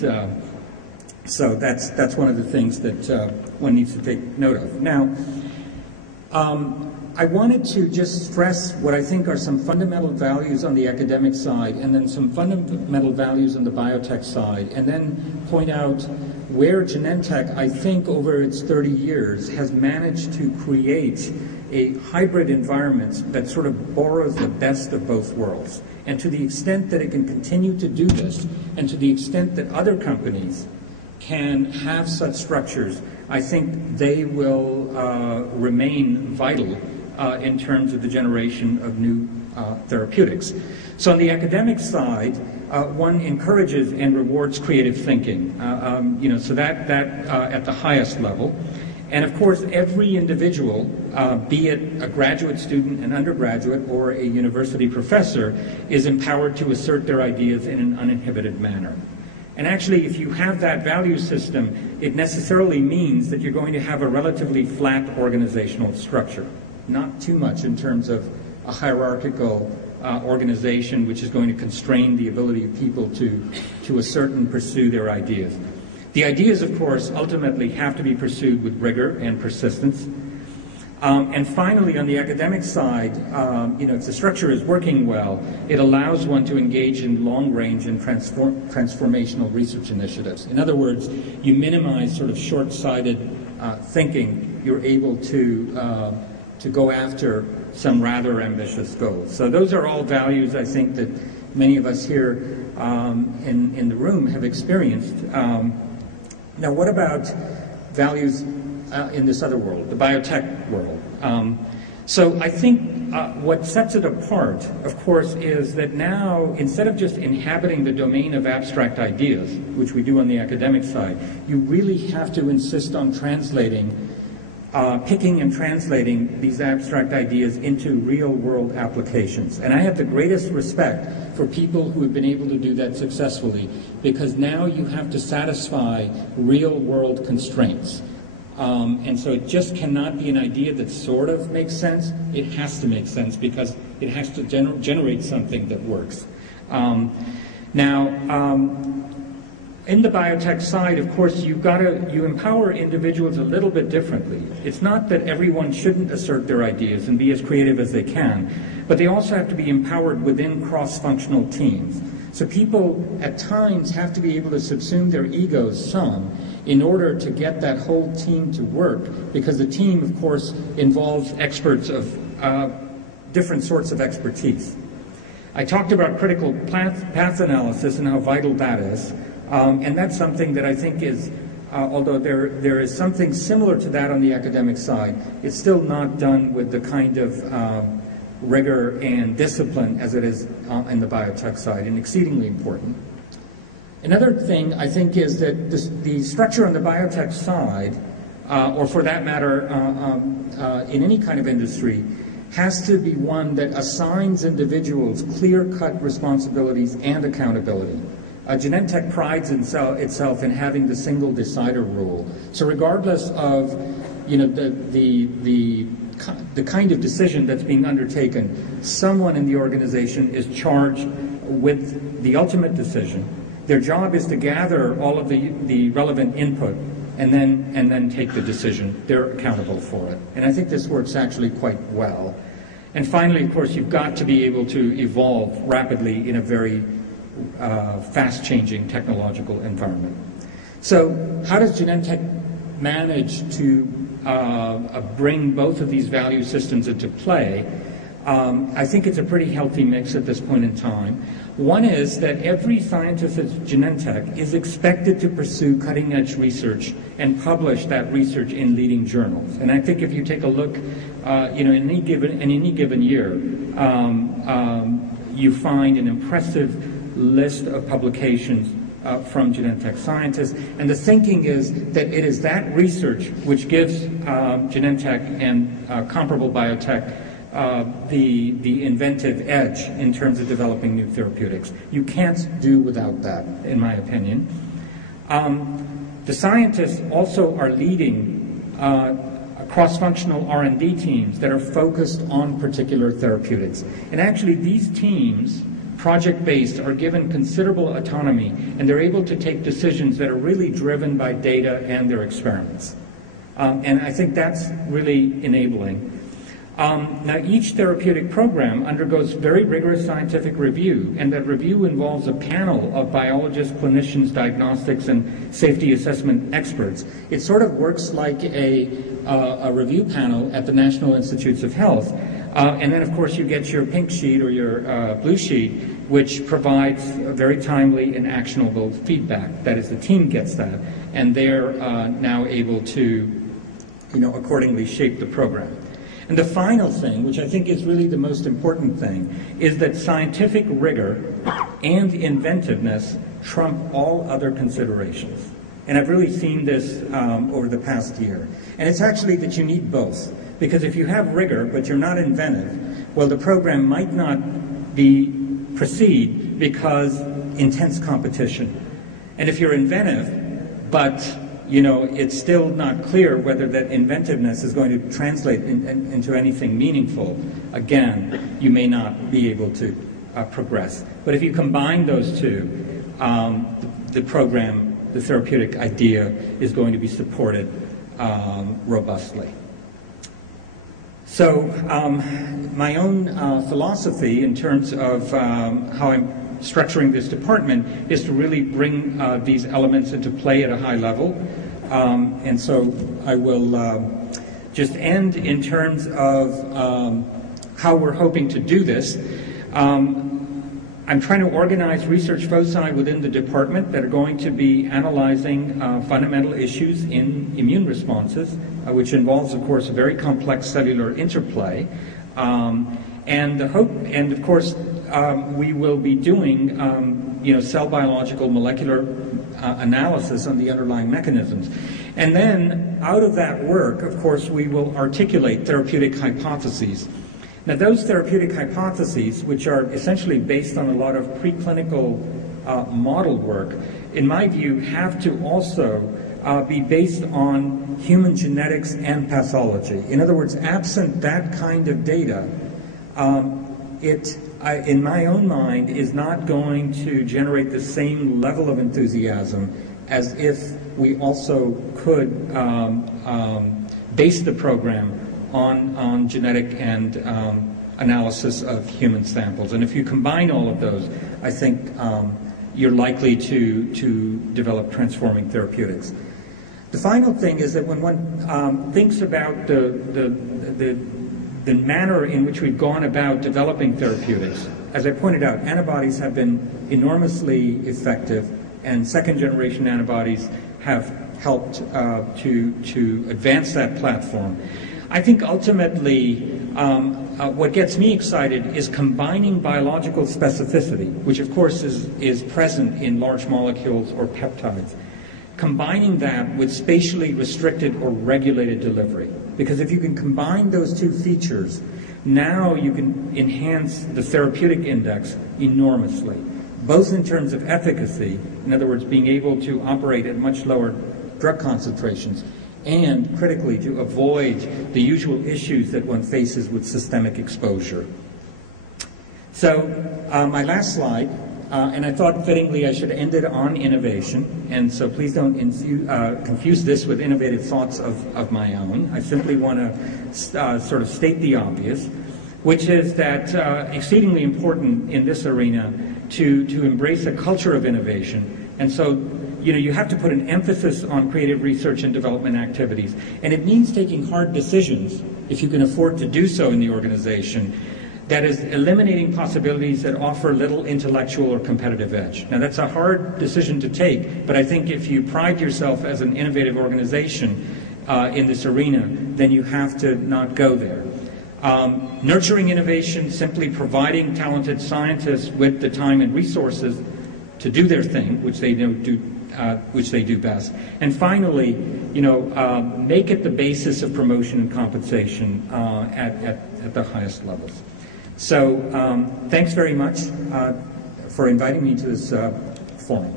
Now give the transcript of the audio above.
And so that's one of the things that one needs to take note of. Now, I wanted to just stress what I think are some fundamental values on the academic side, and then some fundamental values on the biotech side, and then point out where Genentech, I think, over its 30 years, has managed to create a hybrid environment that sort of borrows the best of both worlds. And to the extent that it can continue to do this, and to the extent that other companies can have such structures, I think they will remain vital in terms of the generation of new therapeutics. So on the academic side, one encourages and rewards creative thinking, so that at the highest level. And of course, every individual, be it a graduate student, an undergraduate, or a university professor, is empowered to assert their ideas in an uninhibited manner. And actually, if you have that value system, it necessarily means that you're going to have a relatively flat organizational structure. Not too much in terms of a hierarchical organization which is going to constrain the ability of people to assert and pursue their ideas. The ideas, of course, ultimately have to be pursued with rigor and persistence. And finally, on the academic side, if the structure is working well, it allows one to engage in long-range and transformational research initiatives. In other words, you minimize sort of short-sighted thinking. You're able to go after some rather ambitious goals. So those are all values, I think, that many of us here in the room have experienced. Now, what about values in this other world, the biotech world? So I think what sets it apart, of course, is that now, instead of just inhabiting the domain of abstract ideas, which we do on the academic side, you really have to insist on picking and translating these abstract ideas into real-world applications. And I have the greatest respect for people who have been able to do that successfully, because now you have to satisfy real-world constraints. And so it just cannot be an idea that sort of makes sense. It has to make sense because it has to generate something that works. In the biotech side, of course, you empower individuals a little bit differently. It's not that everyone shouldn't assert their ideas and be as creative as they can, but they also have to be empowered within cross-functional teams. So people at times have to be able to subsume their egos some in order to get that whole team to work, because the team, of course, involves experts of different sorts of expertise. I talked about critical path analysis and how vital that is. And that's something that I think is, although there is something similar to that on the academic side, it's still not done with the kind of rigor and discipline as it is in the biotech side, and exceedingly important. Another thing I think is that the structure on the biotech side, or for that matter in any kind of industry, has to be one that assigns individuals clear-cut responsibilities and accountability. Genentech prides itself in having the single decider rule. So regardless of the kind of decision that's being undertaken, someone in the organization is charged with the ultimate decision. Their job is to gather all of the relevant input and then take the decision. They're accountable for it. And I think this works actually quite well. And finally, of course, you've got to be able to evolve rapidly in a very fast-changing technological environment. So how does Genentech manage to bring both of these value systems into play? I think it's a pretty healthy mix at this point in time. One is that every scientist at Genentech is expected to pursue cutting-edge research and publish that research in leading journals. And I think if you take a look, in any given year, you find an impressive list of publications from Genentech scientists, and the thinking is that it is that research which gives Genentech and comparable biotech the inventive edge in terms of developing new therapeutics. You can't do without that, in my opinion. The scientists also are leading cross-functional R&D teams that are focused on particular therapeutics. And actually these teams project-based, are given considerable autonomy, and they're able to take decisions that are really driven by data and their experiments. And I think that's really enabling. Now, each therapeutic program undergoes very rigorous scientific review, and that review involves a panel of biologists, clinicians, diagnostics, and safety assessment experts. It sort of works like a review panel at the National Institutes of Health. And then, of course, you get your pink sheet or your blue sheet, which provides very timely and actionable feedback. That is, the team gets that, and they're now able to, accordingly shape the program. And the final thing, which I think is really the most important thing, is that scientific rigor and inventiveness trump all other considerations. And I've really seen this over the past year. And it's actually that you need both. Because if you have rigor, but you're not inventive, well, the program might not proceed because intense competition. And if you're inventive, but it's still not clear whether that inventiveness is going to translate into anything meaningful, again, you may not be able to progress. But if you combine those two, the program, the therapeutic idea, is going to be supported robustly. So my own philosophy in terms of how I'm structuring this department is to really bring these elements into play at a high level. And so I will just end in terms of how we're hoping to do this. I'm trying to organize research foci within the department that are going to be analyzing fundamental issues in immune responses, which involves, of course, a very complex cellular interplay. And of course, we will be doing, cell biological molecular analysis on the underlying mechanisms. And then, out of that work, of course, we will articulate therapeutic hypotheses. Now, those therapeutic hypotheses, which are essentially based on a lot of preclinical model work, in my view, have to also be based on human genetics and pathology. In other words, absent that kind of data, in my own mind, is not going to generate the same level of enthusiasm as if we also could base the program on genetic and analysis of human samples. And if you combine all of those, I think you're likely to develop transforming therapeutics. The final thing is that when one thinks about the manner in which we've gone about developing therapeutics, as I pointed out, antibodies have been enormously effective, and second-generation antibodies have helped to advance that platform. I think ultimately what gets me excited is combining biological specificity, which of course is present in large molecules or peptides, combining that with spatially restricted or regulated delivery. Because if you can combine those two features, now you can enhance the therapeutic index enormously, both in terms of efficacy, in other words, being able to operate at much lower drug concentrations, and critically to avoid the usual issues that one faces with systemic exposure. So my last slide, and I thought fittingly I should end it on innovation, and so please don't confuse this with innovative thoughts of my own. I simply want to sort of state the obvious, which is that exceedingly important in this arena to embrace a culture of innovation. And so you have to put an emphasis on creative research and development activities. And it means taking hard decisions, if you can afford to do so in the organization, that is eliminating possibilities that offer little intellectual or competitive edge. Now, that's a hard decision to take, but I think if you pride yourself as an innovative organization in this arena, then you have to not go there. Nurturing innovation, simply providing talented scientists with the time and resources to do their thing, which they do best. And finally, make it the basis of promotion and compensation at the highest levels. So thanks very much for inviting me to this forum.